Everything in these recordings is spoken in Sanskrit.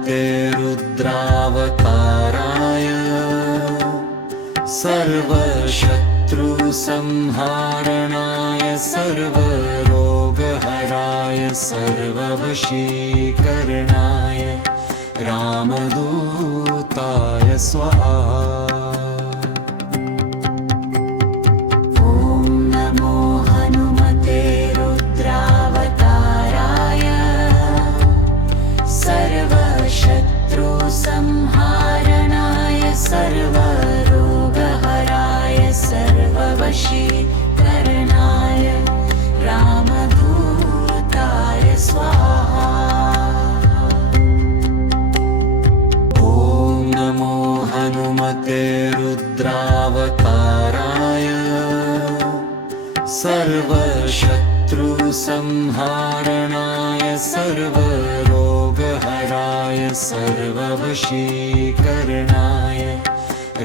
हनुमते रुद्रावताराय सर्वशत्रुसंहारणाय सर्वरोगहराय सर्ववशीकरणाय रामदूताय स्वाहा। संहारणाय सर्वरोगहराय सर्ववशीकरणाय रामदूताय स्वाहा। ॐ नमो हनुमते रुद्रावताराय सर्वशत्रुसंहारणाय सर्वरोगहराय सर्ववशीकरणाय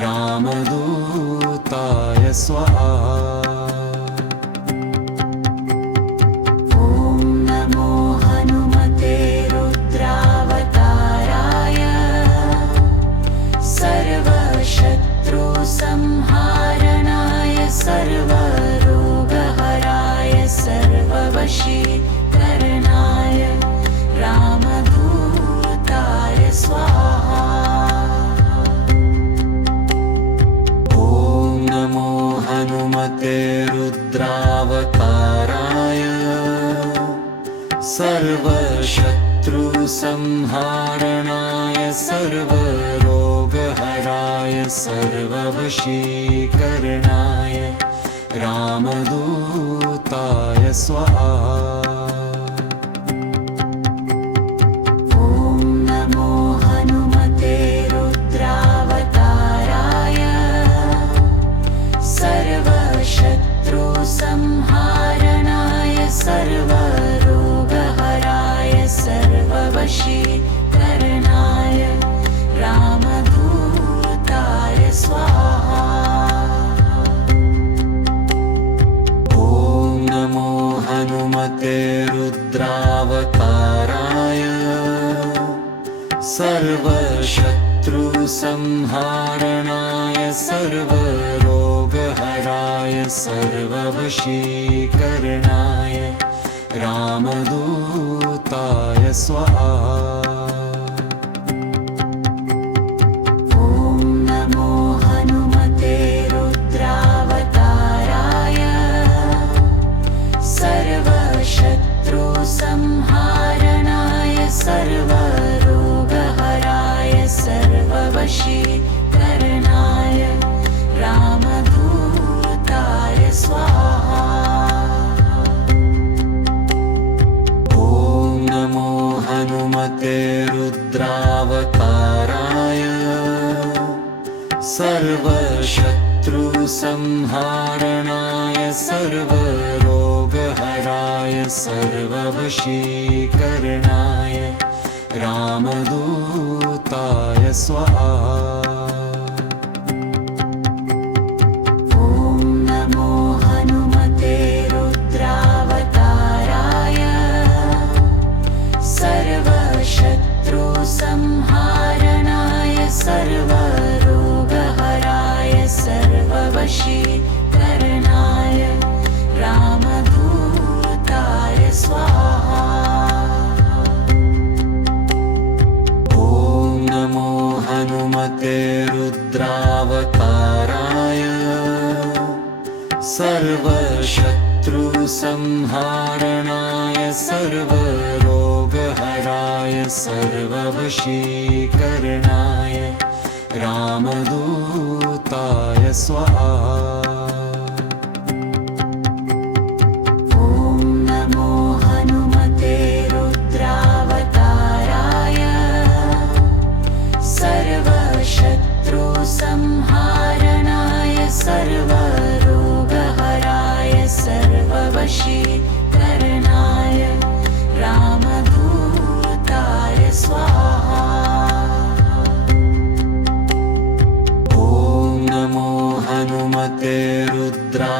रामदूताय स्वाहा। ॐ नमो हनुमते रुद्रावताराय सर्वशत्रुसंहारणाय सर्वरोगहराय सर्ववशीकरणाय रामदूताय स्वाहा। ॐ नमो हनुमते रुद्रावताराय सर्वशत्रुसंहारणाय सर्वरोगहराय सर्ववशीकरणाय रामदूताय स्वाहा। ॐ नमो हनुमते रुद्रावताराय सर्वशत्रुसंहारणाय सर्वरोगहराय सर्ववशीकरणाय रामदूताय स्वाहा। ॐ नमो हनुमते रुद्रावताराय सर्वशत्रुसंहारणाय सर्वरोगहराय सर्ववशीकरणाय रामदूताय स्वाहा। ॐ नमो हनुमते रुद्रावताराय सर्वशत्रुसंहारणाय सर्वरोगहराय सर्ववशीकरणाय रामदूताय स्वाहा। ॐ नमो हनुमते रुद्रावताराय सर्वशत्रुसंहारणाय सर्वरोगहराय सर्ववशीकरणाय रामदूताय स्वाहा। ॐ नमो हनुमते रुद्रावताराय सर्वशत्रुसंहारणाय सर्वरोगहराय सर्ववशीकरणाय रामदूताय स्वाहा। ॐ नमो हनुमते रुद्रावताराय सर्वशत्रुसंहारणाय सर्वरोगहराय सर्ववशीकरणाय रामदूताय स्वाहा। ॐ नमो हनुमते रुद्रावताराय सर्वशत्रुसंहारणाय सर्वरोगहराय सर्ववशीकरणाय रामदूताय स्वाहा। ॐ नमो हनुमते रुद्रावताराय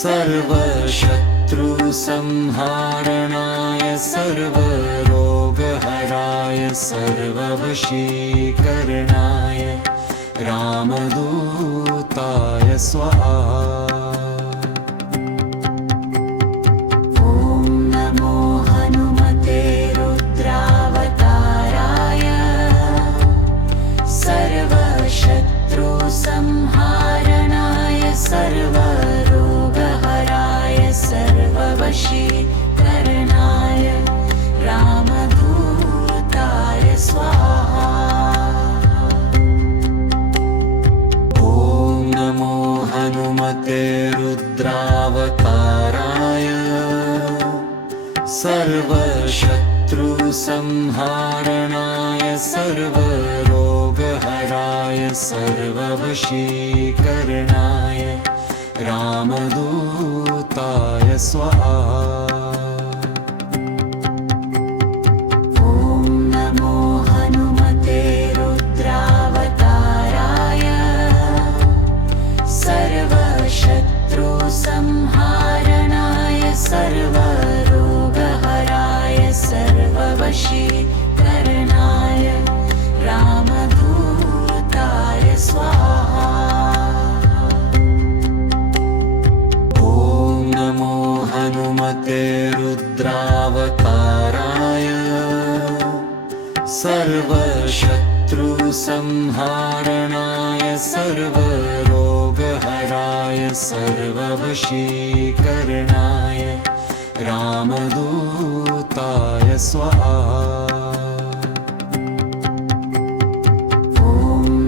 सर्वशत्रुसंहारणाय सर्वरोगहराय सर्ववशीकरणाय रामदूताय स्वाहा। ॐ नमो हनुमते रुद्रावताराय सर्वशत्रुसंहारणाय सर्वरोगहराय सर्ववशीकरणाय रामदूताय स्वाहा। ॐ नमो हनुमते रुद्रावताराय सर्वशत्रुसंहारणाय सर्वरोगहराय सर्ववशीकरणाय रामदूताय स्वाहा। ॐ नमो हनुमते रुद्रावताराय सर्वशत्रुसंहारणाय सर्वरोगहराय सर्ववशीकरणाय रामदूताय स्वाहा। ॐ नमो हनुमते रुद्रावताराय सर्वशत्रुसंहारणाय सर्वरोगहराय सर्ववशीकरणाय रामदूताय स्वाहा। ॐ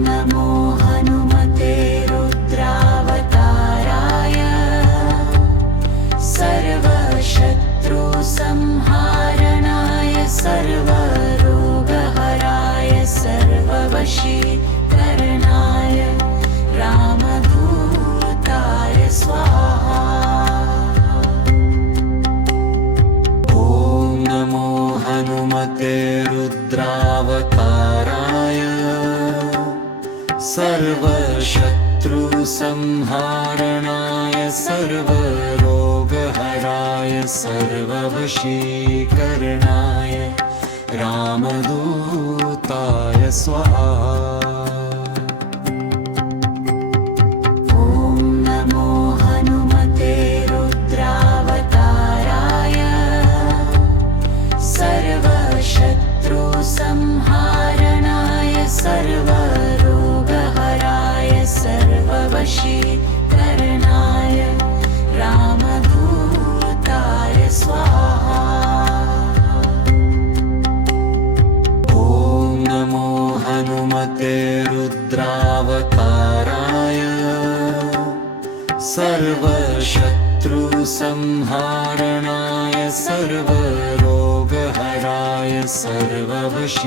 नमो हनुमते रुद्रावताराय सर्वशत्रुसंहारणाय सर्वरोगहराय सर्ववशीकरणाय रामदूताय स्वाहा। ॐ नमो हनुमते रुद्रावताराय सर्वशत्रुसंहारणाय सर्वरोगहराय सर्ववशीकरणाय रामदूताय स्वाहा। ॐ नमो हनुमते रुद्रावताराय सर्वशत्रुसंहारणाय सर्वरोगहराय सर्ववशीकरणाय रामदूताय स्वाहा। ॐ नमो हनुमते रुद्रावताराय सर्वशत्रुसंहारणाय सर्वरोगहराय सर्ववशीकरणाय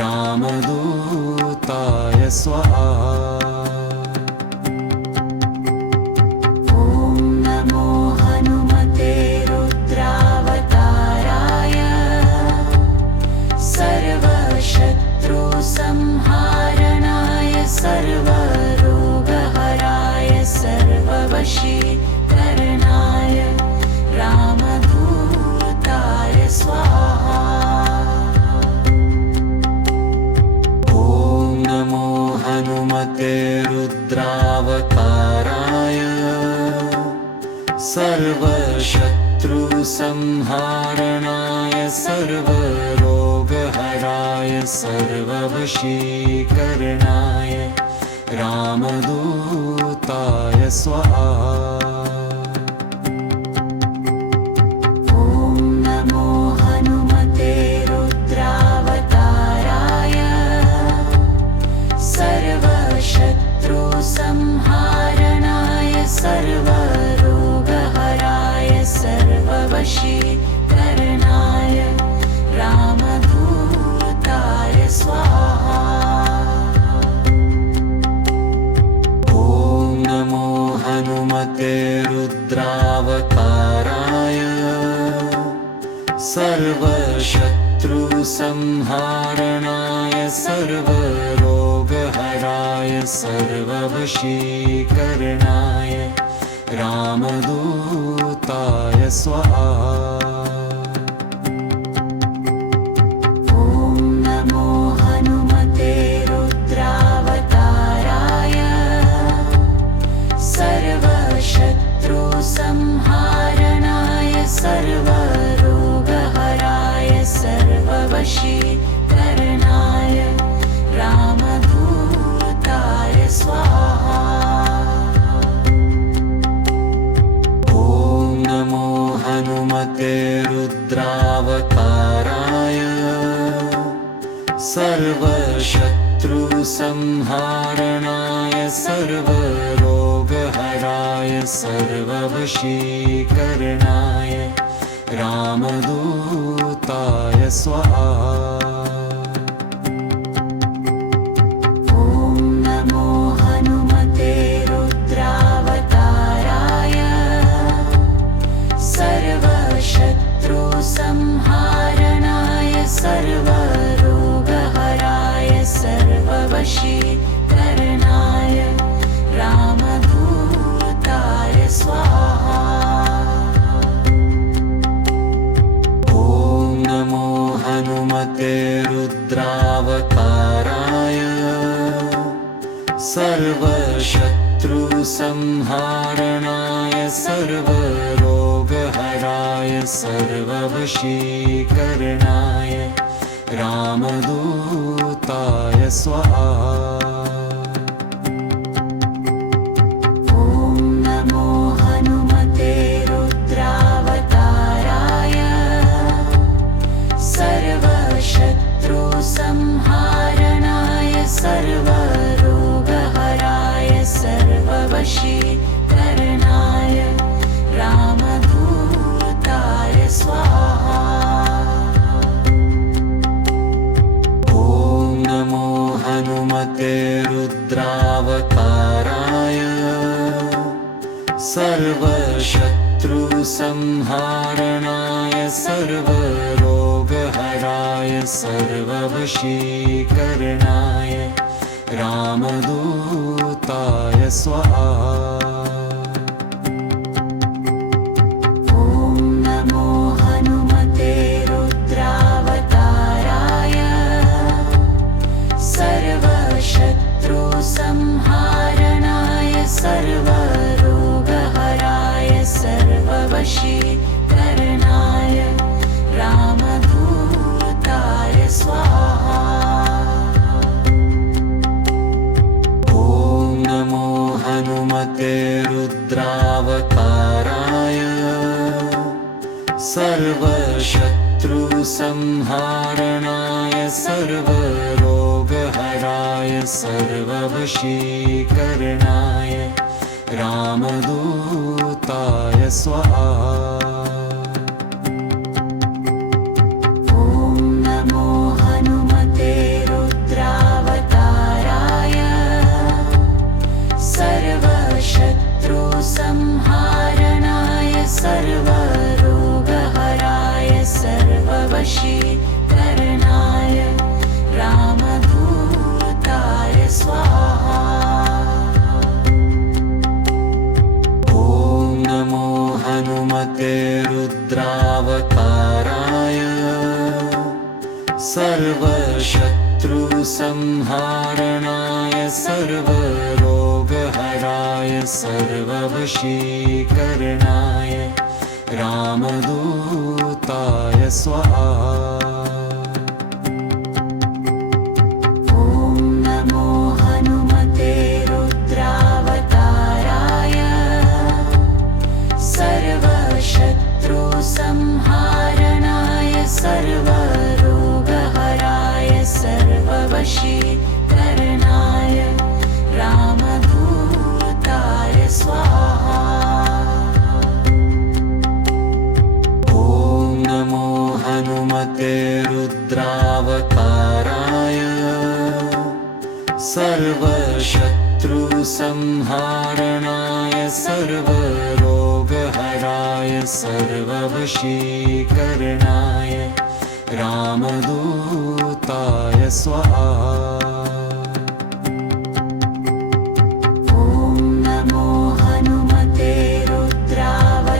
रामदूताय स्वाहा। ॐ नमो हनुमते रुद्रावताराय सर्वशत्रुसंहारणाय सर्वरोगहराय सर्ववशीकरणाय रामदूताय स्वाहा। ॐ नमो हनुमते रुद्रावताराय सर्वशत्रुसंहारणाय सर्वरोगहराय सर्ववशीकरणाय रामदूताय स्वाहा। ॐ नमो हनुमते रुद्रावताराय सर्वशत्रुसंहारणाय सर्वरोगहराय सर्ववशीकरणाय रामदूताय स्वाहा। ॐ नमो हनुमते रुद्रावताराय सर्वशत्रुसंहारणाय सर्वरोगहराय सर्ववशीकरणाय रामदूताय स्वाहा ॐ नमो हनुमते रुद्रावताराय सर्वशत्रुसंहारणाय सर्वरोगहराय सर्ववशीकरणाय रामदूताय स्वाहा नमो हनुमते रुद्रावताराय सर्वशत्रुसंहारणाय सर्वरोगहराय सर्ववशीकरणाय रामदूताय स्वाहा ॐ नमो हनुमते रुद्रावताराय सर्वशत्रुसंहारणाय सर्वरोगहराय सर्ववशीकरणाय रामदूताय स्वाहा ॐ नमो हनुमते रुद्रावताराय सर्वशत्रुसंहारणाय सर्वरोगहराय सर्ववशीकरणाय रामदूताय स्वाहा ॐ नमो हनुमते रुद्रावताराय सर्वशत्रुसंहारणाय सर्वरोगहराय सर्ववशीकरणाय रामदूताय स्वाहा ॐ नमो हनुमते रुद्रावताराय सर्वशत्रुसंहारणाय सर्वरोगहराय सर्ववशीकरणाय रामदूताय स्वाहा ॐ नमो हनुमते रुद्रावताराय सर्वशत्रुसंहारणाय सर्वरोगहराय सर्ववशीकरणाय रामदूताय स्वाहा ॐ नमो हनुमते रुद्रावताराय सर्वशत्रुसंहारणाय सर्वरोगहराय सर्ववशीकरणाय रामदूताय स्वाहा ॐ नमो हनुमते रुद्रावताराय सर्वशत्रुसंहारणाय सर्वरोगहराय सर्ववशीकरणाय रामदूताय स्वाहा ॐ नमो हनुमते रुद्रावताराय सर्वशत्रुसंहारणाय सर्वरोगहराय सर्ववशीकरणाय रामदूताय स्वाहा ॐ नमो हनुमते रुद्रावताराय सर्वशत्रुसंहारणाय सर्वरोगहराय सर्ववशीकरणाय रामदूताय स्वाहा ॐ नमो हनुमते रुद्रावताराय सर्वशत्रुसंहारणाय सर्वरोगहराय सर्ववशीकरणाय रामदूताय स्वाहा ॐ नमो हनुमते रुद्रावताराय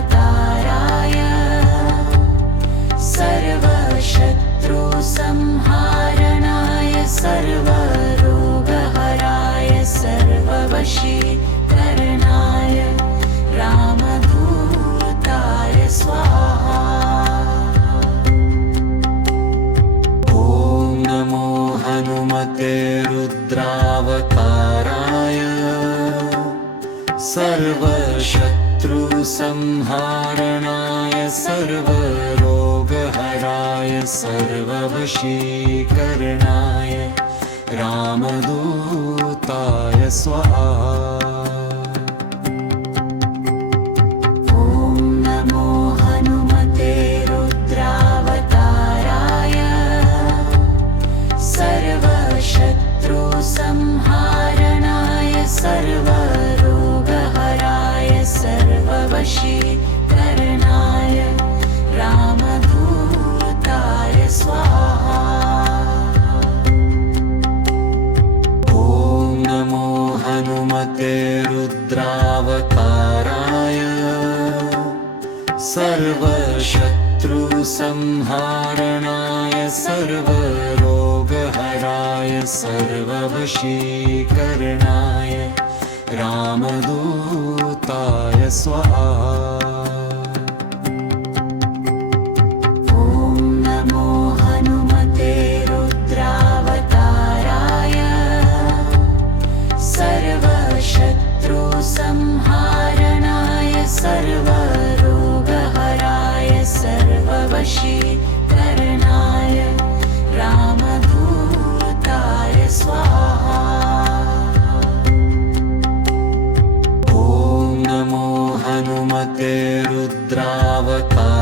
संहारणाय सर्वरोगहराय सर्ववशीकरणाय रामदूताय स्वाहा। ॐ नमो हनुमते रुद्रावताराय सर्वशत्रुसंहारणाय सर्वरोगहराय सर्ववशीकरणाय रामदूताय स्वाहा। ॐ नमो हनुमते रुद्रावताराय सर्वशत्रुसंहारणाय सर्वरोगहराय सर्ववशीकरणाय रामदूताय स्वाहा। ॐ नमो हनुमते रुद्रावताराय सर्वशत्रुसंहारणाय सर्वरोगहराय सर्ववशीकरणाय रामदूताय स्वाहा। ॐ नमो हनुमते रुद्रावताराय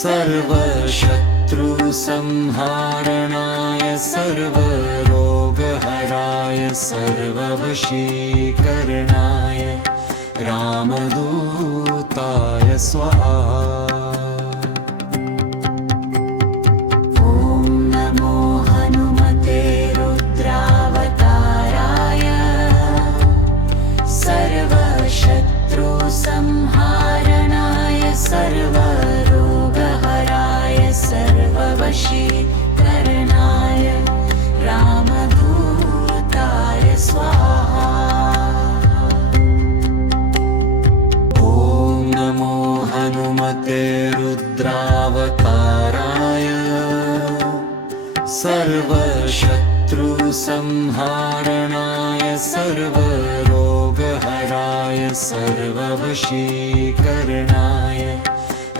सर्वशत्रुसंहारणाय सर्वरोगहराय सर्ववशीकरणाय रामदूताय स्वाहा। ॐ नमो हनुमते रुद्रावताराय सर्वशत्रुसंहारणाय सर्वरोगहराय सर्ववशीकरणाय रामदूताय स्वाहा। ॐ नमो हनुमते रुद्रावताराय सर्वशत्रुसंहारणाय सर्वरोगहराय सर्ववशीकरणाय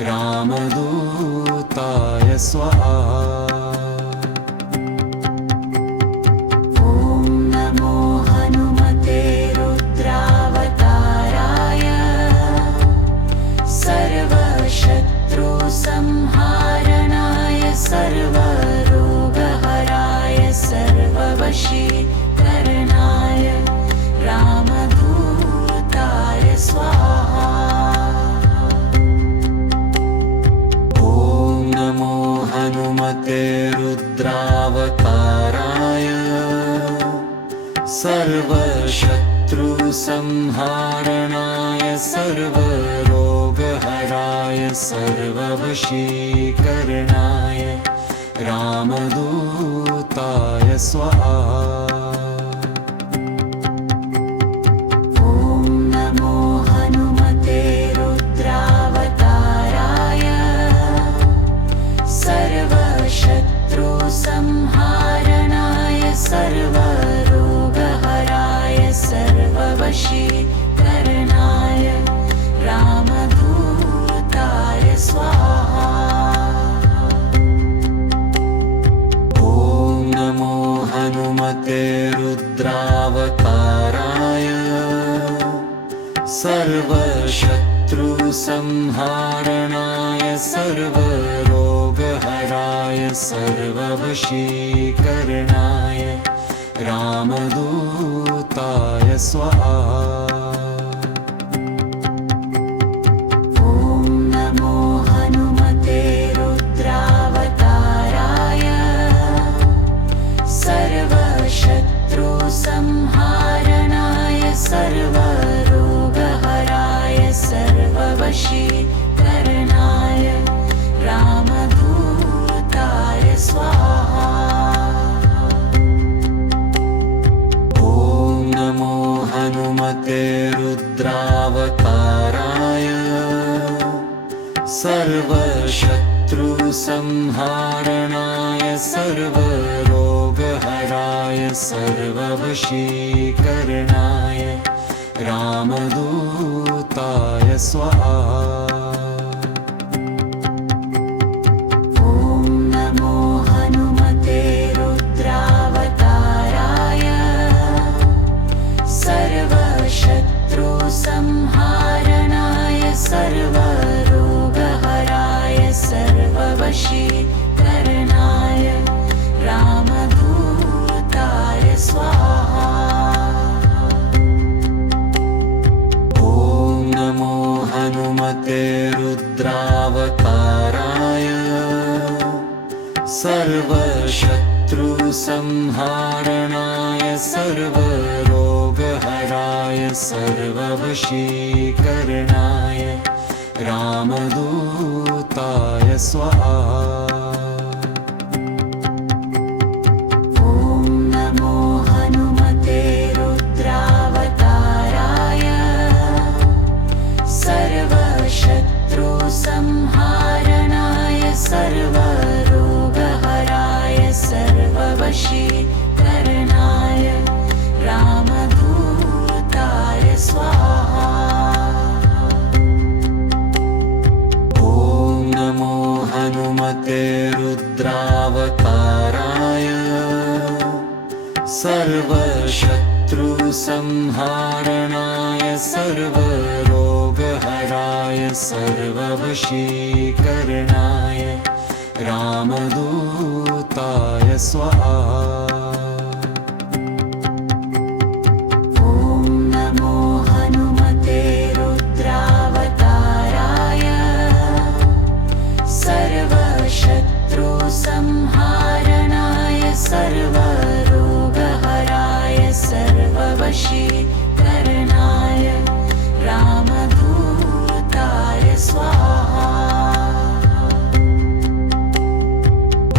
रामदूताय स्वाहा। ॐ नमो हनुमते रुद्रावताराय सर्वशत्रुसंहारणाय सर्वरोगहराय सर्ववशीकरणाय रामदूताय स्वाहा। ॐ नमो हनुमते रुद्रावताराय सर्वशत्रुसंहारणाय सर्वरोगहराय सर्ववशीकरणाय रामदूताय स्वाहा। ॐ नमो हनुमते रुद्रावताराय सर्वशत्रुसंहारणाय सर्वरोगहराय सर्ववशीकरणाय रामदूताय स्वाहा। ॐ नमो हनुमते रुद्रावताराय सर्वशत्रुसंहारणाय सर्वरोगहराय सर्ववशीकरणाय रामदूताय स्वाहा। ॐ नमो हनुमते रुद्रावताराय सर्वशत्रुसंहारणाय सर्वरोगहराय सर्ववशीकरणाय रामदूताय स्वाहा। ॐ नमो हनुमते रुद्रावताराय सर्वशत्रुसंहारणाय सर्वरोगहराय सर्ववशीकरणाय रामदूताय रामदूताय स्वाहा ॐ नमो हनुमते रुद्रावताराय सर्वशत्रुसंहारणाय सर्वरोगहराय सर्ववशीकरणाय रामदूताय स्वाहा ॐ नमो हनुमते रुद्रावताराय सर्वशत्रुसंहारणाय सर्वरोगहराय सर्ववशीकरणाय रामदूताय स्वाहा ॐ नमो हनुमते रुद्रावताराय सर्वशत्रुसंहारणाय सर्वरोगहराय सर्ववशीकरणाय रामदूताय स्वाहा ॐ नमो हनुमते रुद्रावताराय सर्वशत्रुसंहारणाय सर्वरोगहराय सर्ववशीकरणाय रामदूताय स्वाहा ॐ नमो हनुमते रुद्रावताराय सर्वशत्रुसंहारणाय सर्वरोगहराय सर्ववशीकरणाय रामदूताय स्वाहा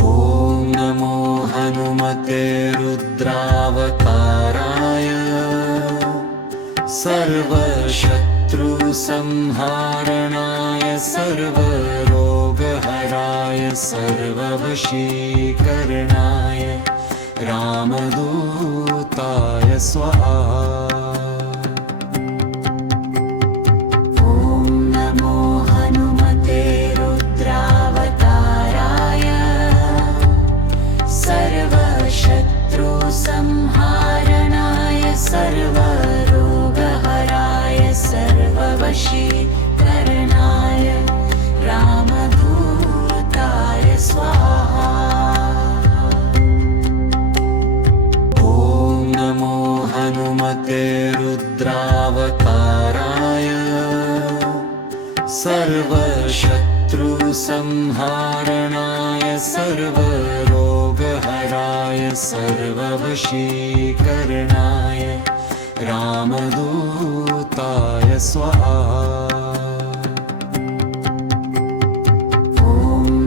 ॐ नमो हनुमते रुद्रावताराय सर्वशत्रुसंहारणाय सर्वरोगहराय सर्ववशीकरणाय रामदूताय स्वाहा ॐ नमो हनुमते रुद्रावताराय सर्वशत्रुसंहारणाय सर्वरोगहराय सर्ववशीकरणाय रामदूताय स्वाहा ॐ नमो हनुमते रुद्रावताराय सर्वशत्रुसंहारणाय सर्वरोगहराय सर्ववशीकरणाय रामदूताय स्वाहा ॐ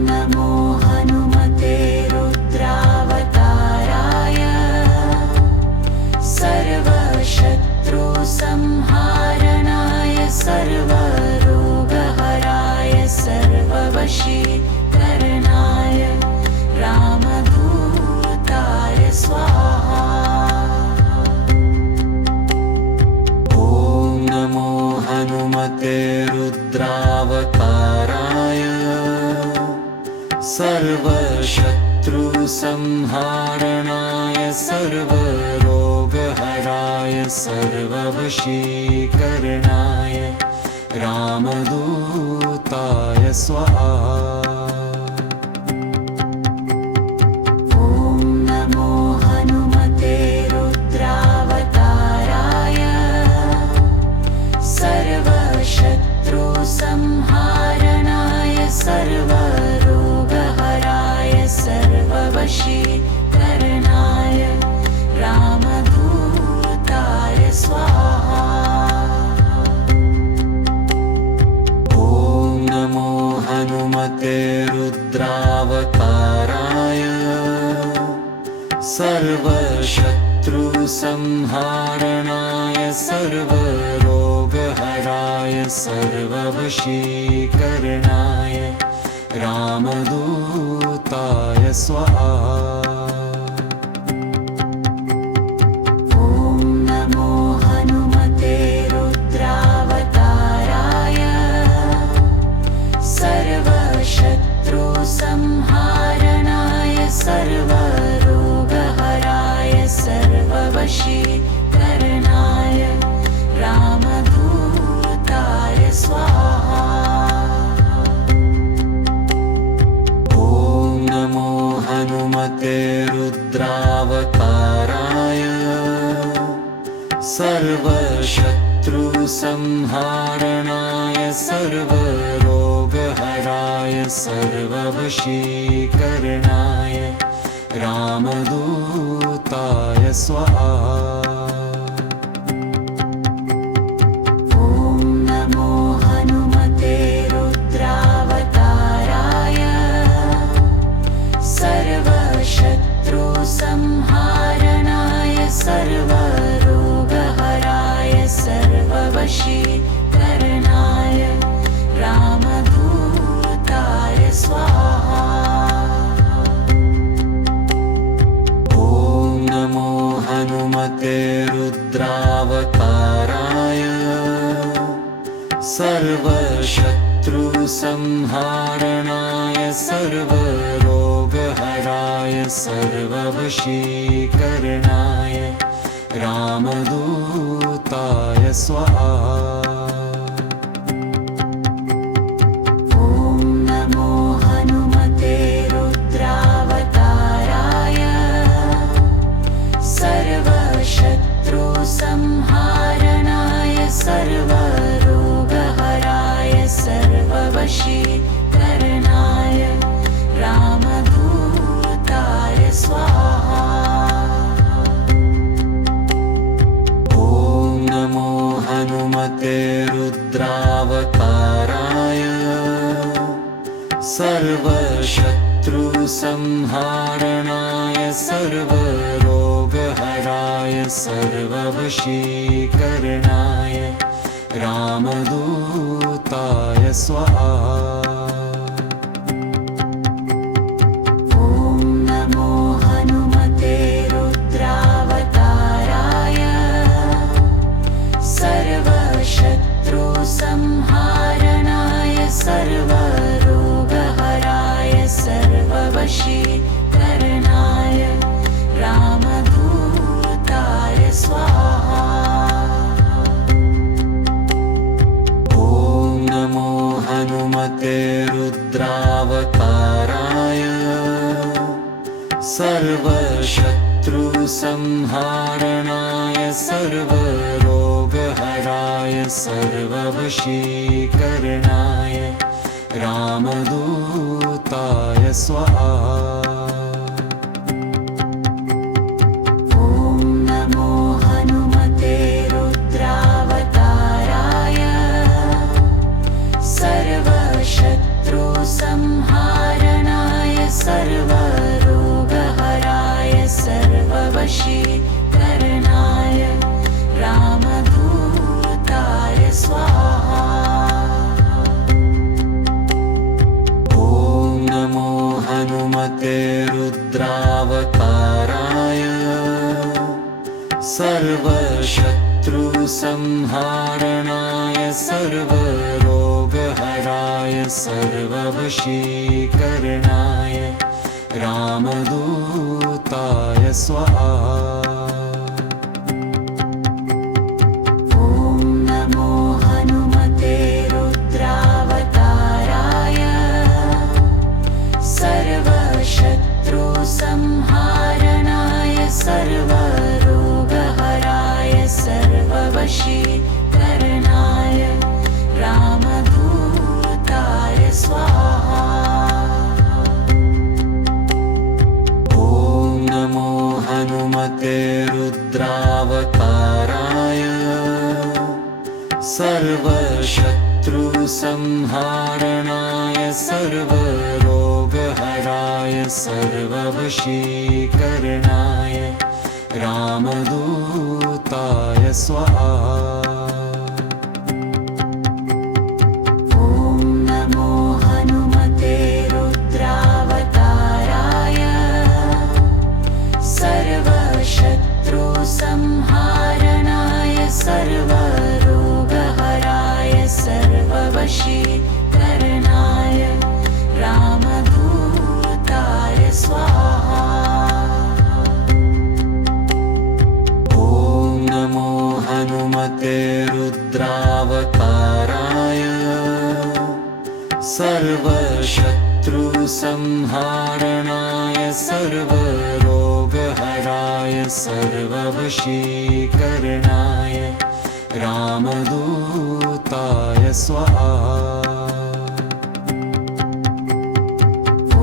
नमो हनुमते रुद्रावताराय सर्वशत्रुसंहारणाय सर्वरोगहराय सर्ववशीकरणाय रामदूताय स्वाहा ॐ नमो हनुमते रुद्रावताराय सर्वशत्रुसंहारणाय सर्वरोगहराय सर्ववशीकरणाय रामदूताय स्वाहा ॐ नमो हनुमते रुद्रावताराय सर्वशत्रुसंहारणाय सर्वरोगहराय सर्ववशीकरणाय रामदूताय स्वाहा ॐ नमो हनुमते रुद्रावताराय सर्वशत्रुसंहारणाय सर्वरोगहराय सर्ववशीकरणाय रामदूताय स्वाहा ॐ नमो हनुमते रुद्रावताराय सर्वरोगहराय सर्ववशीकरणाय रामदूताय स्वाहा। ॐ नमो हनुमते रुद्रावताराय सर्वशत्रुसंहारणाय सर्वरोगहराय सर्ववशीकरणाय रामदूताय स्वाहा। ॐ नमो हनुमते रुद्रावताराय सर्वशत्रुसंहारणाय सर्वरोगहराय सर्ववशीकरणाय रामदूताय स्वाहा। ॐ नमो हनुमते रुद्रावताराय सर्वशत्रुसंहारणाय सर्वरोगहराय सर्ववशीकरणाय रामदूताय स्वाहा। ॐ नमो हनुमते रुद्रावताराय सर्वशत्रुसंहारणाय सर्वरोगहराय सर्ववशीकरणाय रामदूताय स्वाहा। ॐ नमो हनुमते रुद्रावताराय सर्वशत्रुसंहारणाय सर्वरोगहराय सर्ववशीकरणाय रामदूताय स्वाहा। ॐ नमो हनुमते रुद्रावताराय सर्वशत्रुसंहारणाय सर्वरोगहराय सर्ववशीकरणाय रामदूताय स्वाहा। ॐ नमो हनुमते रुद्रावताराय सर्वशत्रुसंहारणाय सर्वरोगहराय सर्ववशीकरणाय रामदूताय स्वाहा। ॐ नमो हनुमते रुद्रावताराय सर्वशत्रुसंहारणाय सर्वरोगहराय सर्ववशीकरणाय रामदूताय स्वाहा। ॐ नमो हनुमते रुद्रावताराय सर्वशत्रुसंहारणाय सर्वरोगहराय सर्ववशीकरणाय रामदूताय स्वाहा। ॐ नमो हनुमते रुद्रावताराय सर्वशत्रुसंहारणाय सर्वरोगहराय सर्ववशीकरणाय रामदूताय स्वाहा। ॐ नमो हनुमते रुद्रावताराय सर्वशत्रुसंहारणाय सर्वरोगहराय सर्ववशीकरणाय रामदूताय स्वाहा। ॐ नमो हनुमते रुद्रावताराय सर्वशत्रुसंहारणाय सर्वरोगहराय सर्ववशीकरणाय रामदूताय स्वाहा। ॐ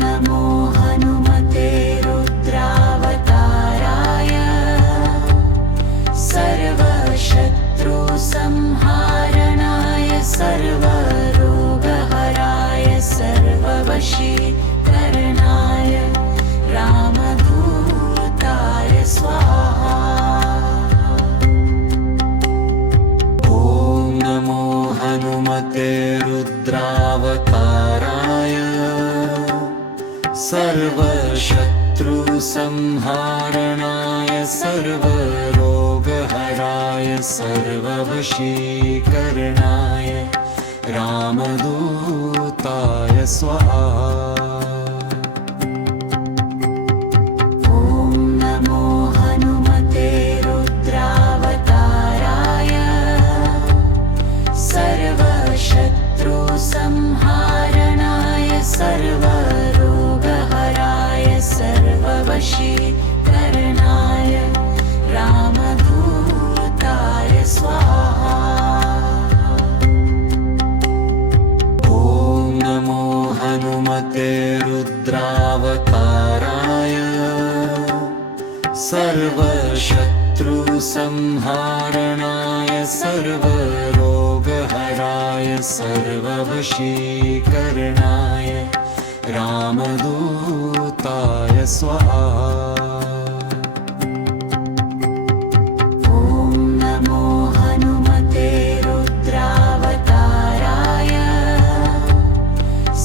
नमो हनुमते रुद्रावताराय सर्वशत्रुसंहारणाय सर्वरोगहराय सर्ववशीकरणाय रामदूताय स्वाहा। ॐ नमो हनुमते रुद्रावताराय सर्वशत्रुसंहारणाय सर्वरोगहराय सर्ववशीकरणाय रामदूताय स्वाहा। ॐ नमो हनुमते रुद्रावताराय सर्वशत्रुसंहारणाय सर्वरोगहराय सर्ववशीकरणाय रामदूताय स्वाहा। ॐ नमो हनुमते रुद्रावताराय सर्वशत्रुसंहारणाय सर्वरोगहराय सर्ववशीकरणाय रामदूताय स्वाहा। ॐ नमो हनुमते रुद्रावताराय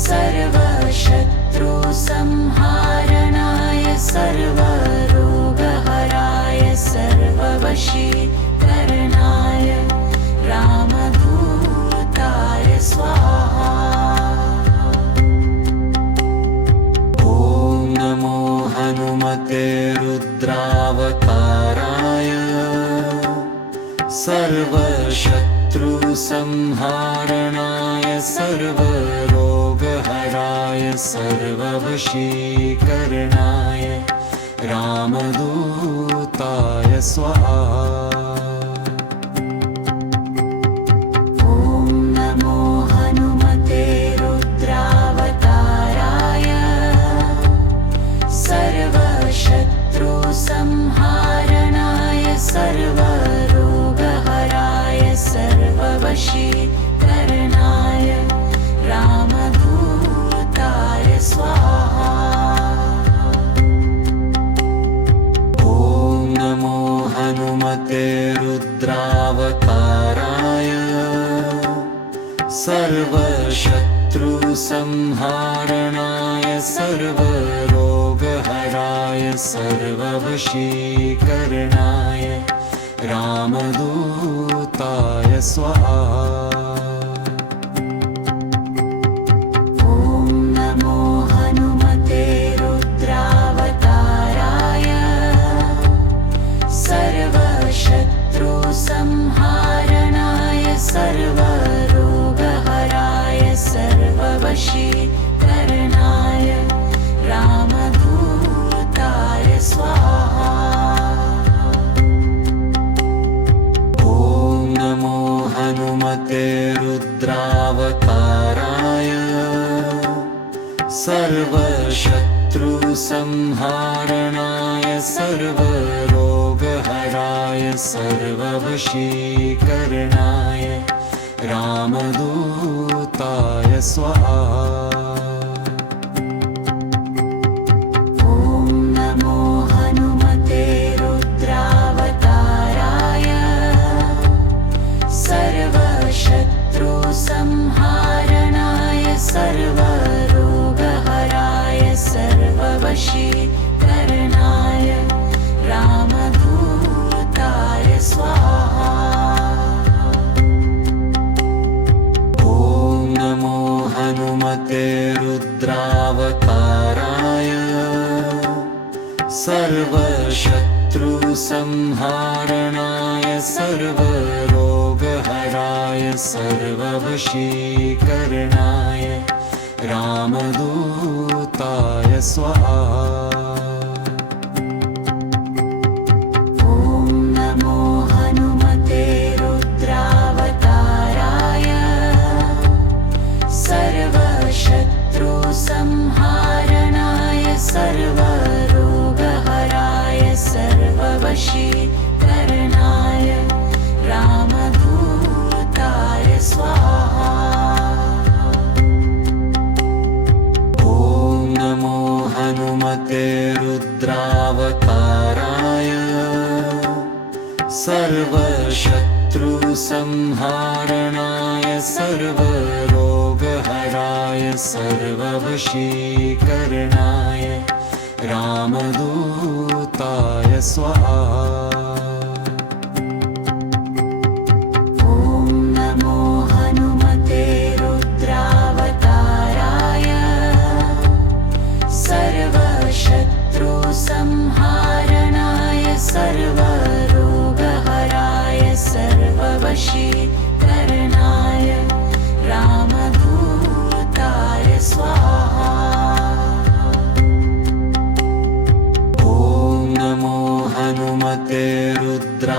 सर्वशत्रुसंहारणाय सर्वरोगहराय सर्ववशीकरणाय रामदूताय स्वाहा। ॐ नमो हनुमते रुद्रावताराय सर्वशत्रुसंहारणाय सर्वरोगहराय सर्ववशीकरणाय रामदूताय स्वाहा। ॐ नमो हनुमते रुद्रावताराय सर्वशत्रुसंहारणाय सर्वरोगहराय सर्ववशीकरणाय रामदूताय स्वाहा। ॐ नमो हनुमते रुद्रावताराय सर्वशत्रुसंहारणाय सर्वरोगहराय सर्ववशीकरणाय रामदूताय स्वाहा। ॐ नमो हनुमते रुद्रावताराय सर्वशत्रुसंहारणाय सर्वरोगहराय सर्ववशीकरणाय रामदूताय स्वाहा। ॐ नमो हनुमते रुद्रावताराय सर्वशत्रुसंहारणाय सर्वरोगहराय सर्ववशीकरणाय रामदूताय स्वाहा। ॐ नमो हनुमते रुद्रावताराय सर्वशत्रुसंहारणाय सर्वरोगहराय सर्ववशीकरणाय रामदूताय स्वाहा। ॐ नमो हनुमते रुद्रावताराय सर्वशत्रुसंहारणाय सर्वरोगहराय सर्ववशीकरणाय रामदूताय स्वाहा। ॐ नमो हनुमते सर्ववशीकरणाय रामदूताय स्वाहा। ॐ नमो हनुमते रुद्रावताराय सर्वशत्रुसंहारणाय सर्वरोगहराय सर्ववशीकरणाय रामदूताय स्वाहा। ॐ नमो हनुमते रुद्रावताराय सर्वशत्रुसंहारणाय सर्वरोगहराय सर्ववशीकरणाय रामदूताय स्वाहा। ॐ नमो हनुमते रुद्रावताराय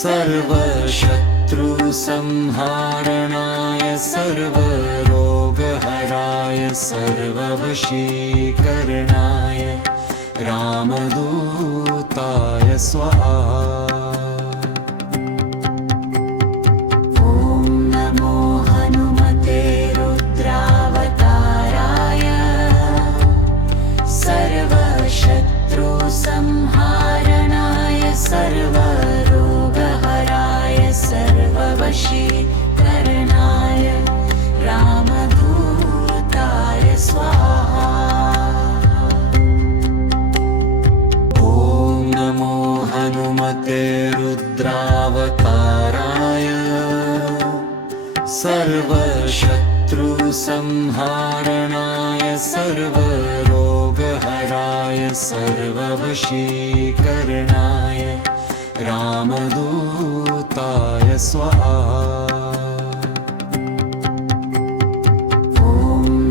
सर्वशत्रुसंहारणाय सर्वरोगहराय सर्ववशीकरणाय रामदूताय स्वाहा। ॐ नमो हनुमते रुद्रावताराय सर्वशत्रुसंहारणाय सर्वरोगहराय सर्ववशीकरणाय रामदूताय स्वाहा। ॐ नमो हनुमते रुद्रावताराय सर्वशत्रुसंहारणाय सर्वरोगहराय सर्ववशीकरणाय रामदूताय स्वाहा। ॐ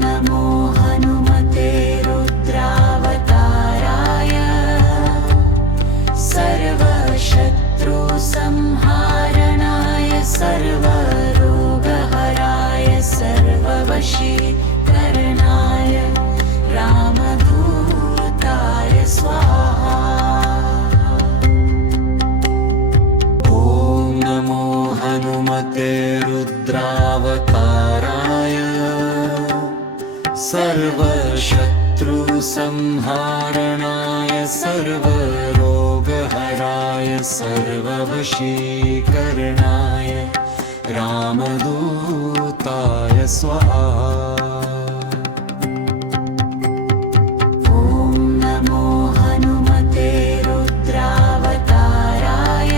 नमो हनुमते रुद्रावताराय सर्वशत्रुसंहारणाय सर्वरोगहराय सर्ववशीकरणाय रामदूताय स्वाहा। ॐ नमो हनुमते रुद्रावताराय सर्वशत्रुसंहारणाय सर्वरोगहराय सर्ववशीकरणाय रामदूताय स्वाहा। ॐ नमो हनुमते रुद्रावताराय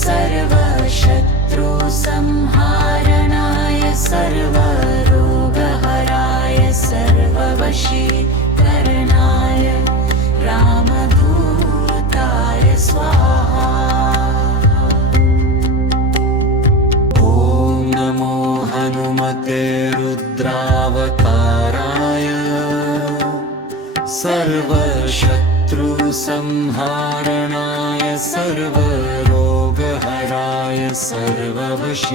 सर्वशत्रुसंहारणाय सर्वरोगहराय सर्ववशीकरणाय रामदूताय स्वाहा। ॐ नमो हनुमते रुद्रावताराय सर्वशत्रुसंहारणाय सर्वरोगहराय सर्ववशीकरणाय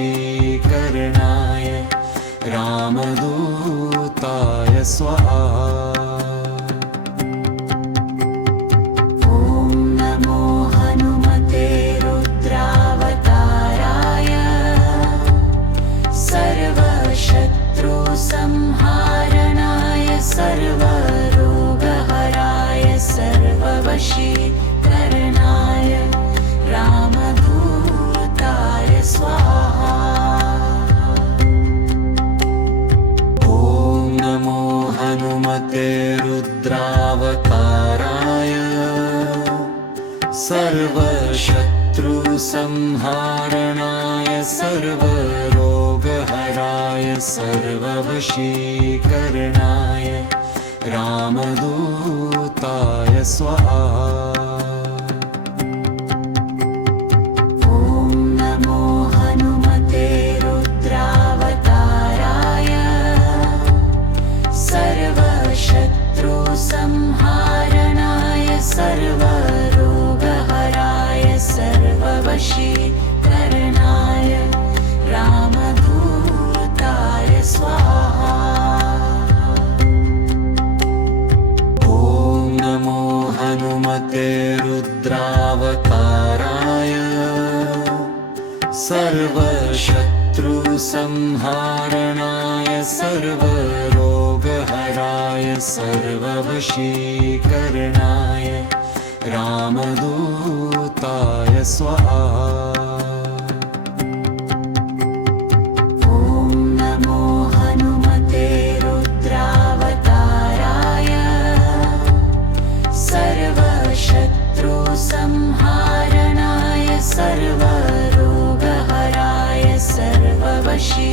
रामदूताय स्वाहा। ॐ नमो हनुमते रुद्रावताराय सर्वशत्रुसंहारणाय सर्वरोगहराय सर्ववशीकरणाय रामदूताय स्वाहा। ॐ नमो हनुमते रुद्रावताराय सर्वशत्रुसंहारणाय सर्वरोगहराय सर्ववशीकरणाय रामदूताय स्वाहा। ॐ नमो हनुमते रुद्रावताराय सर्वशत्रुसंहारणाय सर्वरोगहराय सर्ववशीकरणाय रामदूताय स्वाहा। ॐ सर्वशत्रुसंहारणाय सर्वरोगहराय सर्ववशीकरणाय रामदूताय स्वाहा। ॐ नमो हनुमते रुद्रावताराय सर्वशत्रुसंहारणाय सर्वरोगहराय सर्ववशीकरणाय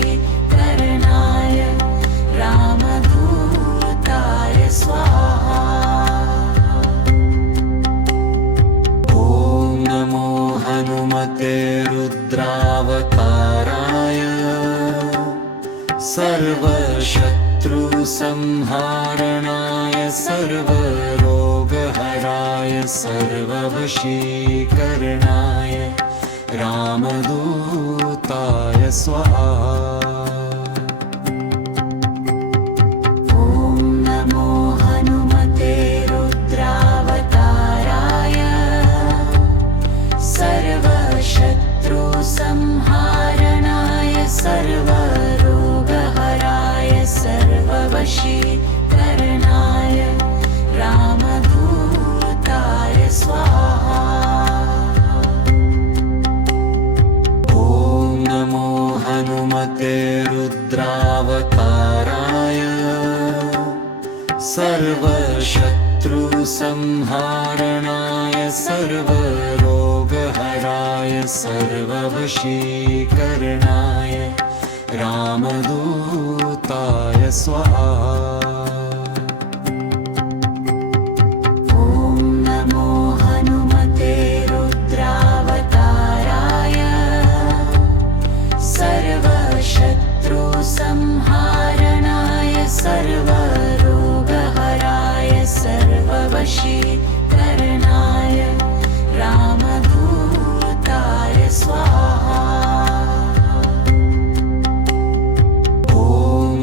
रामदूताय स्वाहा। हनुमते रुद्रावताराय सर्वशत्रुसंहारणाय सर्वरोगहराय सर्ववशीकरणाय रामदूताय स्वाहा। संहारणाय सर्वरोगहराय सर्ववशीकरणाय रामदूताय स्वाहा। ॐ नमो हनुमते रुद्रावताराय सर्वशत्रुसंहारणाय सर्वरोगहराय सर्ववशीकरणाय रामदूताय स्वाहा। ॐ नमो हनुमते रुद्रावताराय सर्वशत्रुसंहारणाय सर्वरोगहराय सर्ववशीकरणाय रामदूताय स्वाहा। ॐ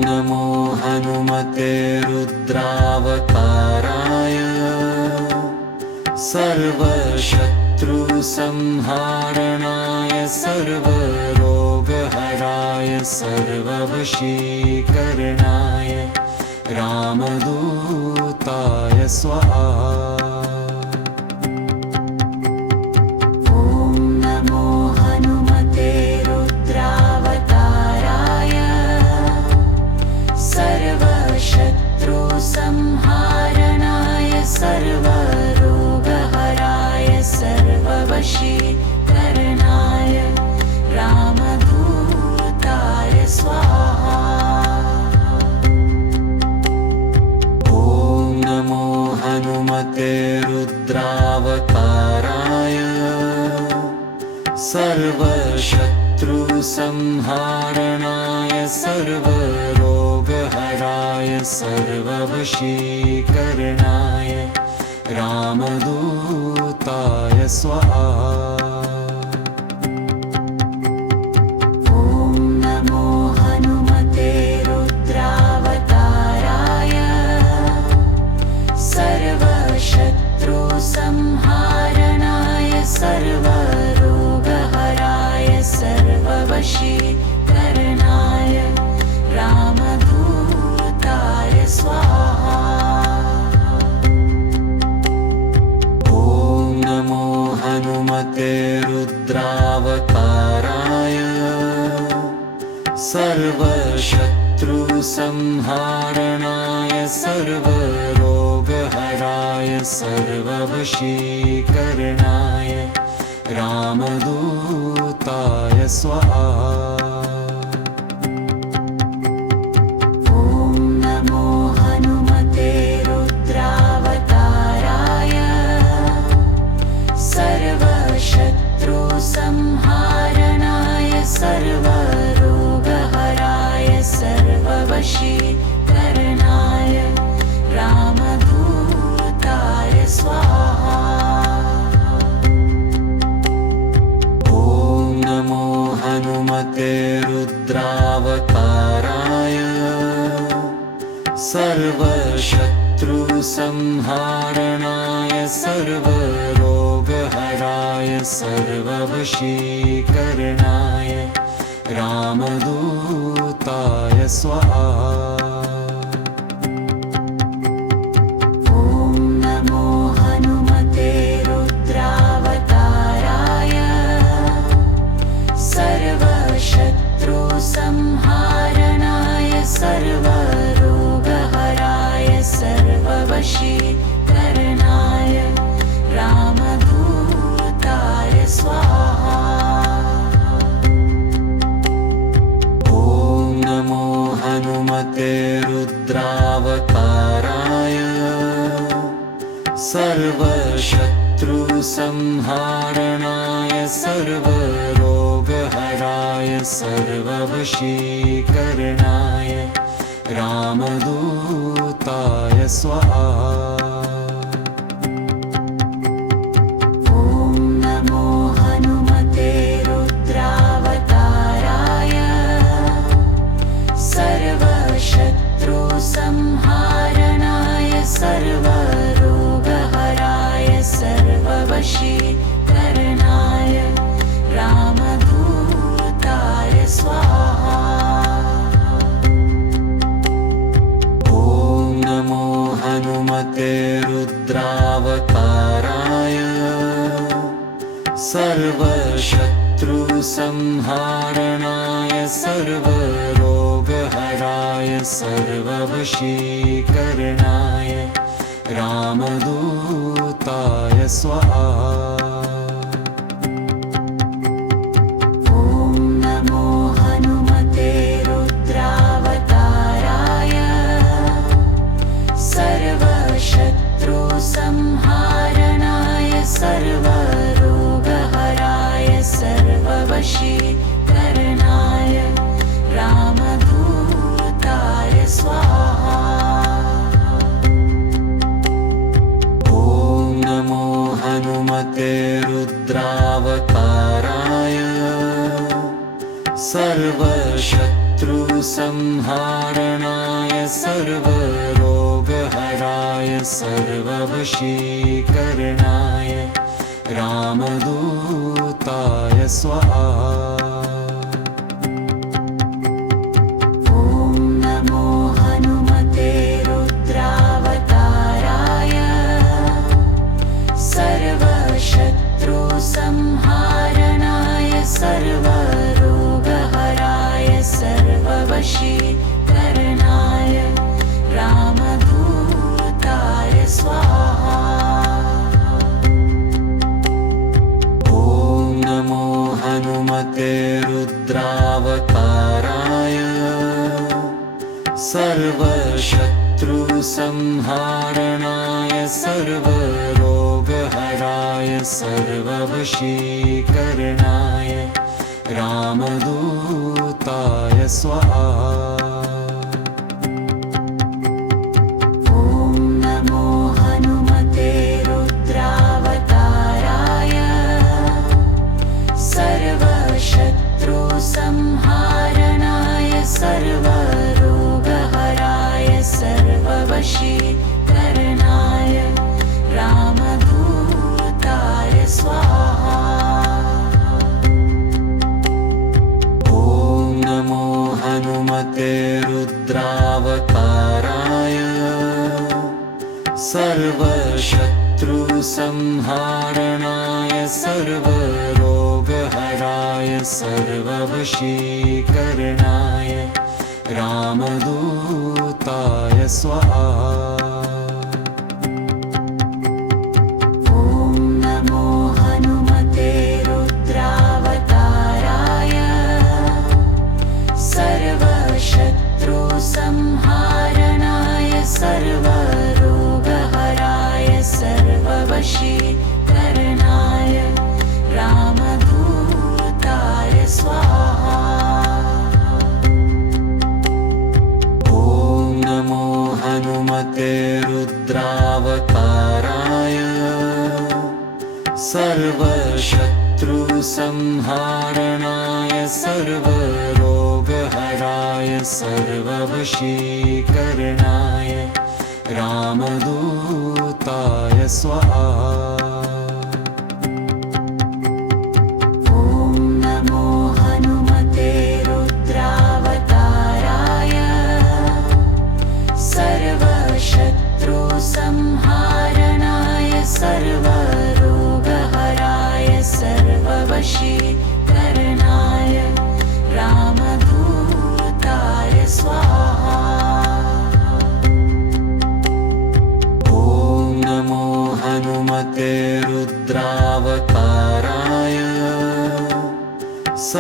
नमो हनुमते रुद्रावताराय सर्वशत्रुसंहारणाय सर्वरोगहराय सर्ववशीकरणाय रामदूताय स्वाहा। संहारणाय सर्वरोगहराय सर्ववशीकरणाय रामदूताय स्वाहा। ॐ नमो हनुमते रुद्रावताराय सर्वशत्रुसंहारणाय सर्वरोगहराय सर्ववशीकरणाय रामदूताय स्वाहा। ॐ नमो हनुमते रुद्रावताराय सर्वशत्रुसंहारणाय सर्वरोगहराय सर्ववशीकरणाय रामदूताय स्वाहा। ॐ नमो हनुमते रुद्रावताराय सर्वशत्रुसंहारणाय सर्वरोगहराय सर्ववशीकरणाय रामदूताय स्वाहा। ॐ नमो हनुमते रुद्रावताराय सर्वशत्रुसंहारणाय सर्वरोगहराय सर्ववशीकरणाय रामदूताय स्वाहा। ॐ नमो हनुमते रुद्रावताराय सर्वशत्रुसंहारणाय सर्वरोगहराय सर्ववशीकरणाय रामदूताय स्वाहा। ॐ नमो हनुमते रुद्रावताराय सर्वशत्रुसंहारणाय सर्वरोगहराय सर्ववशीकरणाय रामदूताय स्वाहा। ॐ नमो हनुमते रुद्रावताराय सर्वशत्रुसंहारणाय सर्वरोगहराय सर्ववशीकरणाय रामदूताय स्वाहा। ॐ नमो हनुमते रुद्रावताराय सर्वशत्रुसंहारणाय सर्वरोगहराय सर्ववशीकरणाय रामदूताय स्वाहा। ॐ नमो हनुमते रुद्रावताराय सर्वशत्रुसंहारणाय सर्वरोगहराय सर्ववशीकरणाय रामदूताय स्वाहा। ॐ नमो हनुमते रुद्रावताराय सर्वशत्रुसंहारणाय सर्वरोगहराय सर्ववशीकरणाय रामदूताय स्वाहा। ॐ नमो हनुमते रुद्रावताराय सर्वशत्रुसंहारणाय सर्वरोगहराय सर्ववशीकरणाय रामदूताय स्वाहा। ॐ नमो हनुमते रुद्रावताराय सर्वशत्रुसंहारणाय सर्वरोगहराय सर्ववशीकरणाय रामदूताय स्वाहा। ॐ नमो हनुमते रुद्रावताराय सर्वशत्रुसंहारणाय सर्वरोगहराय सर्ववशीकरणाय रामदूताय स्वाहा। ॐ नमो हनुमते रुद्रावताराय सर्वशत्रुसंहारणाय सर्वरोगहराय सर्ववशीकरणाय रामदूताय स्वाहा। ॐ नमो हनुमते रुद्रावताराय सर्वशत्रुसंहारणाय सर्वरोगहराय सर्ववशीकरणाय रामदूताय स्वाहा। ॐ नमो हनुमते रुद्रावताराय सर्वशत्रुसंहारणाय सर्वरोगहराय सर्ववशीकरणाय रामदूताय स्वाहा। ॐ नमो हनुमते रुद्रावताराय सर्वशत्रुसंहारणाय सर्वरोगहराय सर्ववशीकरणाय रामदूताय स्वाहा।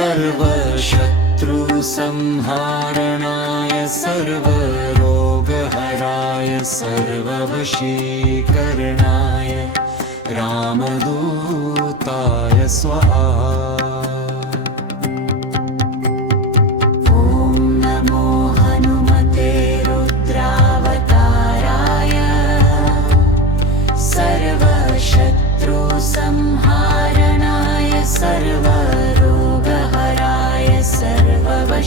सर्वशत्रुसंहारणाय सर्वरोगहराय सर्ववशीकरणाय रामदूताय स्वाहा। ॐ नमो हनुमते रुद्रावताराय सर्वशत्रुसंहारणाय सर्वरोगहराय सर्ववशीकरणाय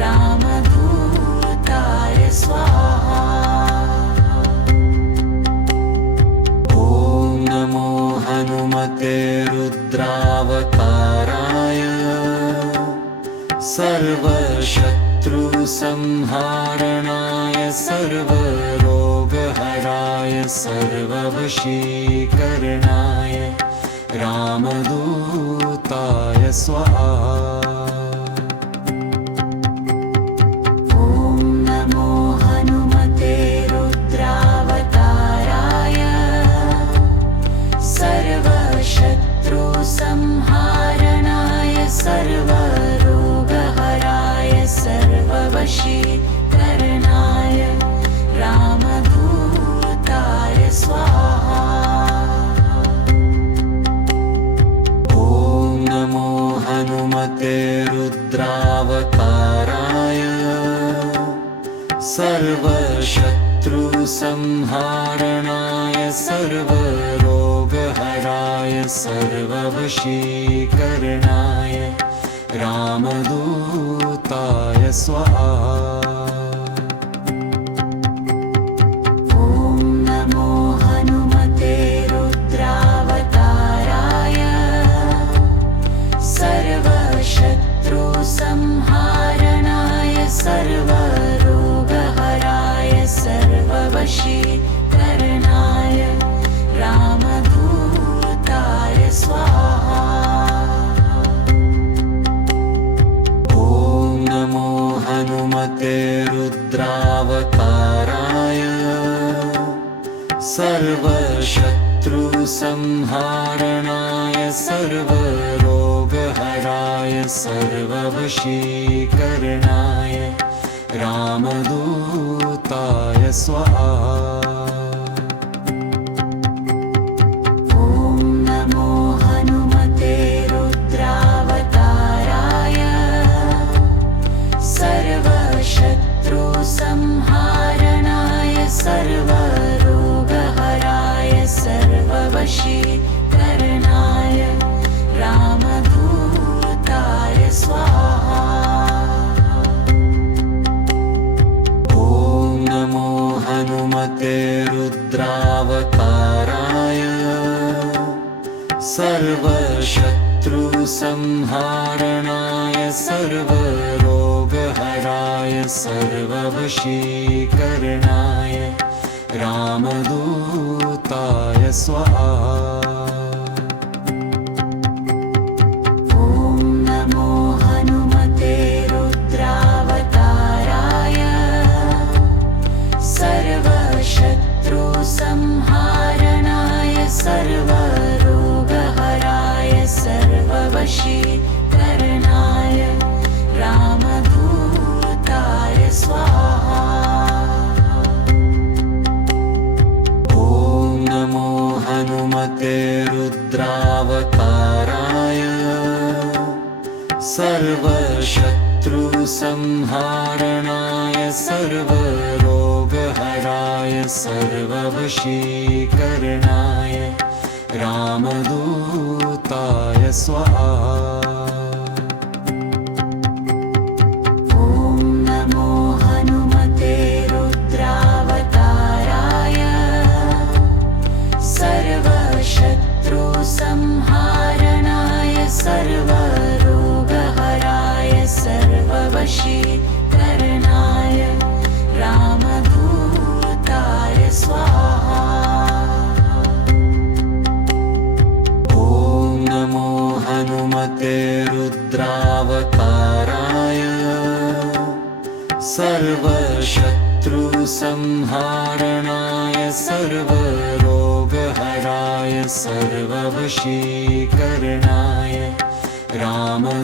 रामदूताय स्वाहा। हनुमते रुद्रावताराय सर्वशत्रुसंहारणाय सर्वरोगहराय सर्ववशीकरणाय रामदूताय स्वाहा। ॐ नमो हनुमते रुद्रावताराय सर्वशत्रुसंहारणाय सर्वरोगहराय सर्ववशीकरणाय रामदूताय स्वाहा। ॐ नमो हनुमते रुद्रावताराय सर्वशत्रुसंहारणाय सर्वरोगहराय सर्ववशीकरणाय रामदूताय स्वाहा। ॐ नमो हनुमते रुद्रावताराय सर्वशत्रुसंहारणाय सर्वरोगहराय सर्ववशीकरणाय रामदूताय स्वाहा। ॐ नमो हनुमते रुद्रावताराय सर्वशत्रुसंहारणाय सर्वरोगहराय सर्ववशीकरणाय रामदूताय स्वाहा। ॐ नमो हनुमते रुद्रावताराय सर्वशत्रुसंहारणाय सर्वरोगहराय सर्ववशीकरणाय रामदूताय स्वाहा। ॐ नमो हनुमते रुद्रावताराय सर्वशत्रुसंहारणाय सर्वरोगहराय सर्ववशीकरणाय रामदूताय स्वाहा। ॐ नमो हनुमते रुद्रावताराय सर्वशत्रुसंहारणाय सर्वरोगहराय सर्ववशीकरणाय रामदूताय स्वाहा। ॐ नमो हनुमते रुद्रावताराय सर्वशत्रुसंहारणाय सर्वरोगहराय सर्ववशीकरणाय रामदूताय स्वाहा। ॐ नमो हनुमते रुद्रावताराय सर्वशत्रुसंहारणाय सर्वरोगहराय सर्ववशीकरणाय रामदूताय स्वाहा। ॐ नमो हनुमते रुद्रावताराय सर्वशत्रुसंहारणाय सर्वरोगहराय सर्ववशीकरणाय रामदूताय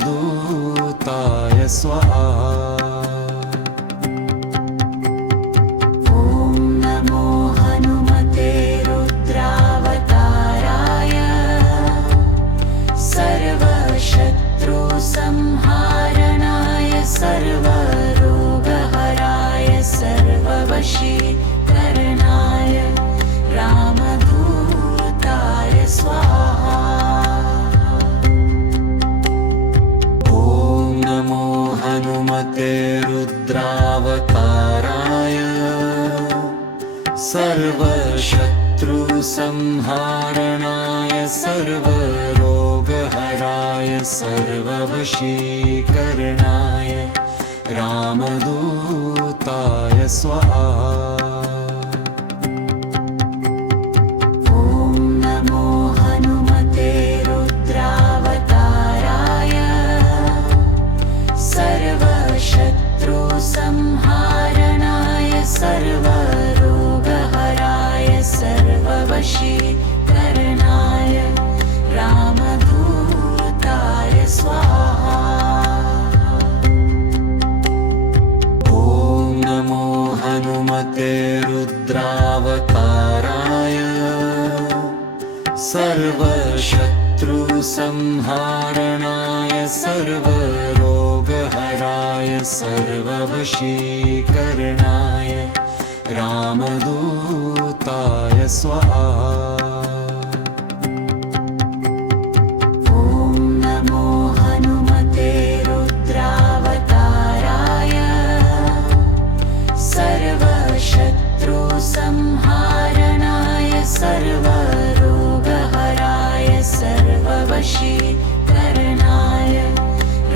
स्वाहा। ॐ नमो हनुमते रुद्रावताराय सर्वशत्रुसंहारणाय सर्वरोगहराय सर्ववशीकरणाय रामदूताय स्वाहा। ॐ नमो हनुमते रुद्रावताराय सर्वशत्रुसंहारणाय सर्वरोगहराय सर्ववशीकरणाय रामदूताय स्वाहा। ॐ नमो हनुमते रुद्रावताराय सर्वशत्रुसंहारणाय सर्वरोगहराय सर्ववशीकरणाय रामदूताय स्वाहा। ॐ नमो हनुमते रुद्रावताराय सर्वशत्रुसंहारणाय सर्वरोगहराय सर्ववशीकरणाय रामदूताय स्वाहा। ॐ नमो हनुमते रुद्रावताराय सर्वशत्रुसंहारणाय सर्वरोगहराय सर्ववशीकरणाय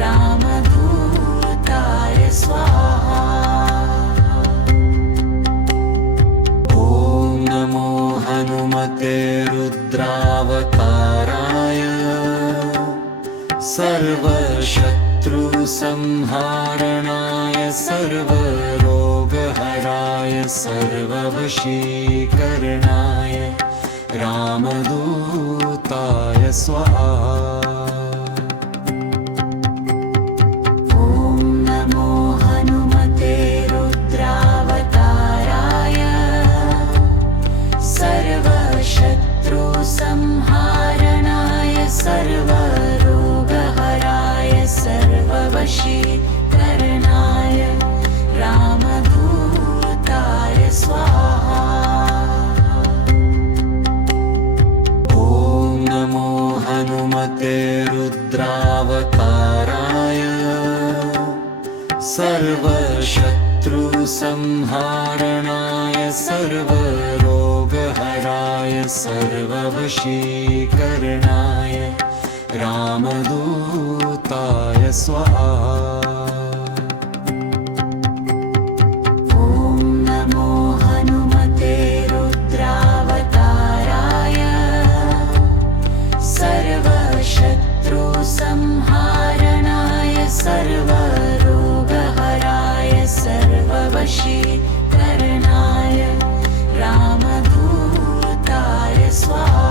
रामदूताय स्वाहा। ॐ नमो हनुमते रुद्रावताराय सर्वशत्रुसंहारणाय सर्वरोगहराय सर्ववशीकरणाय रामदूताय स्वाहा। ॐ नमो हनुमते रुद्रावताराय सर्वशत्रुसंहारणाय सर्वरोगहराय सर्ववशीकरणाय रामदूताय स्वाहा। ॐ नमो हनुमते रुद्रावताराय सर्वशत्रुसंहारणाय सर्वरोगहराय सर्ववशीकरणाय रामदूताय स्वाहा। ॐ नमो हनुमते रुद्रावताराय सर्वशत्रुसंहारणाय सर्वरोगहराय सर्ववशीकरणाय रामदूताय स्वाहा।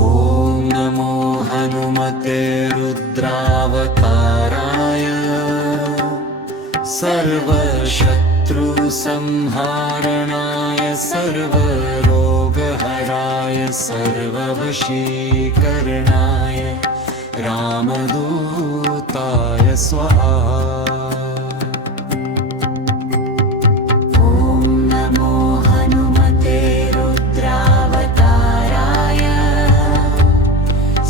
ॐ नमो हनुमते रुद्रावताराय सर्वशत्रुसंहारणाय सर्वरोगहराय सर्ववशीकरणाय रामदूताय स्वाहा। ॐ नमो हनुमते रुद्रावताराय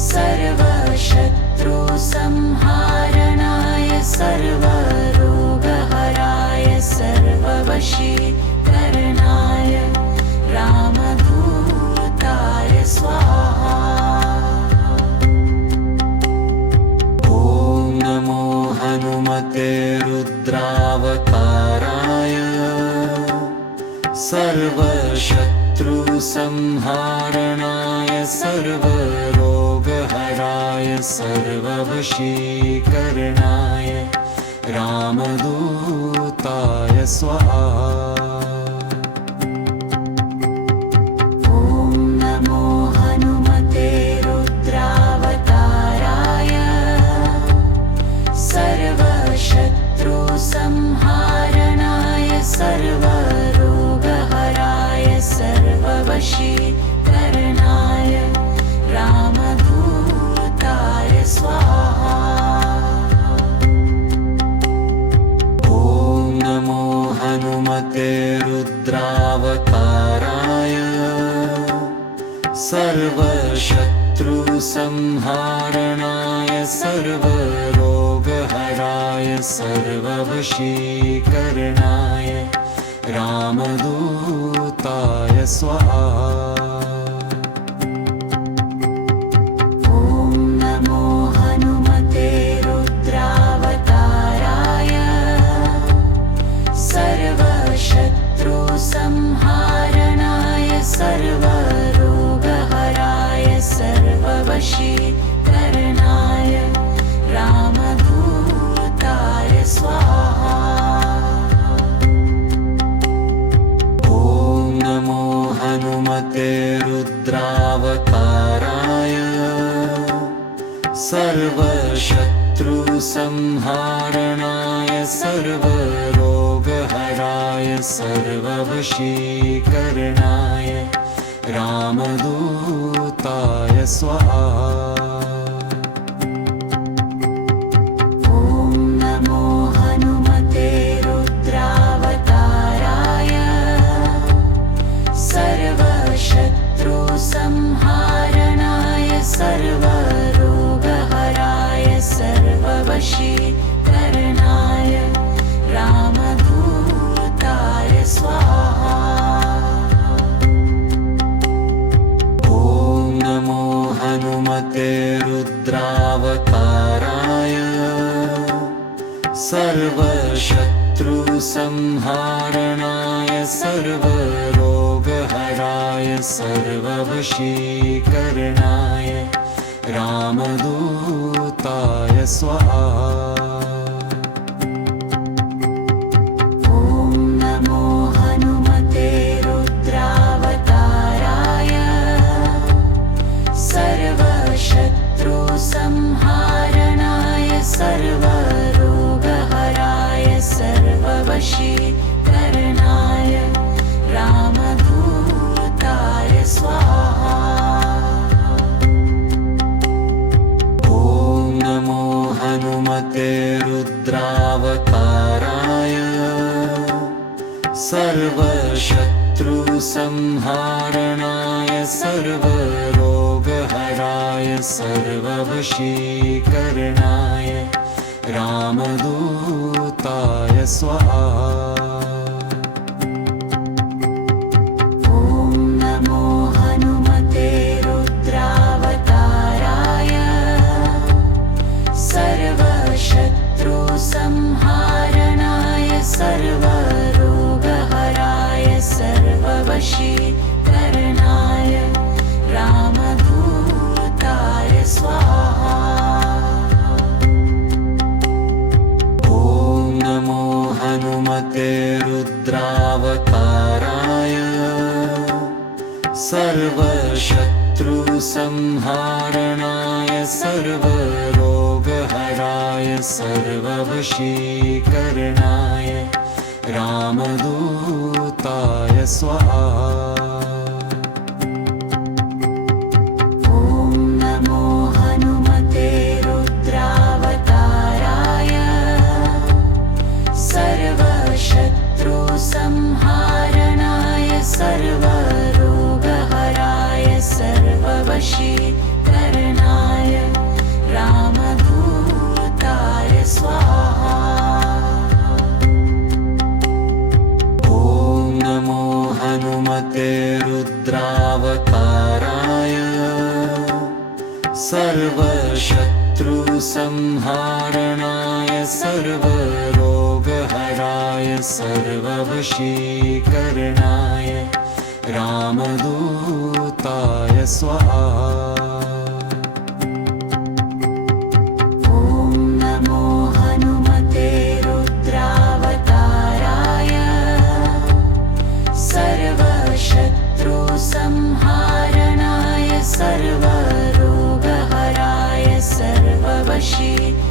सर्वशत्रुसंहारणाय सर्वरोगहराय सर्ववशीकरणाय रामदूताय स्वाहा। ॐ नमो हनुमते रुद्रावताराय सर्वशत्रुसंहारणाय सर्वरोगहराय सर्ववशीकरणाय रामदूताय स्वाहा। सर्वशत्रुसंहारणाय सर्वरोगहराय सर्ववशीकरणाय रामदूताय स्वाहा। ॐ नमो हनुमते रुद्रावताराय सर्वशत्रुसंहारणाय सर्वरोगहराय सर्ववशीकरणाय रामदूताय स्वाहा। हनुमते रुद्रावताराय सर्वशत्रुसंहारणाय सर्वरोगहराय सर्ववशीकरणाय रामदूताय स्वाहा। संहारणाय सर्वरोगहराय सर्ववशीकरणाय रामदूताय स्वाहा। ॐ नमो हनुमते रुद्रावताराय सर्वशत्रुसंहारणाय सर्वरोगहराय सर्ववशीकरणाय रामदूताय स्वाहा। ॐ नमो हनुमते रुद्रावताराय सर्वशत्रुसंहारणाय सर्वरोगहराय सर्ववशीकरणाय रामदूताय स्वाहा। ॐ नमो हनुमते रुद्रावताराय सर्वशत्रुसंहारणाय सर्वरोगहराय सर्ववशीकरणाय रामदूताय स्वाहा। संहारणाय सर्वरोगहराय सर्ववशीकरणाय रामदूताय स्वाहा। ॐ नमो हनुमते रुद्रावताराय सर्वशत्रुसंहारणाय सर्वरोगहराय सर्ववशीकरणाय रामदूताय स्वाहा। ॐ नमो हनुमते रुद्रावताराय सर्वशत्रुसंहारणाय सर्वरोगहराय सर्ववशीकरणाय रामदूताय स्वाहा। ॐ नमो हनुमते रुद्रावताराय सर्वशत्रुसंहारणाय सर्वरोगहराय सर्ववशीकरणाय रामदूताय स्वाहा। ॐ नमो हनुमते रुद्रावताराय सर्वशत्रुसंहारणाय सर्वरोगहराय सर्ववशीकरणाय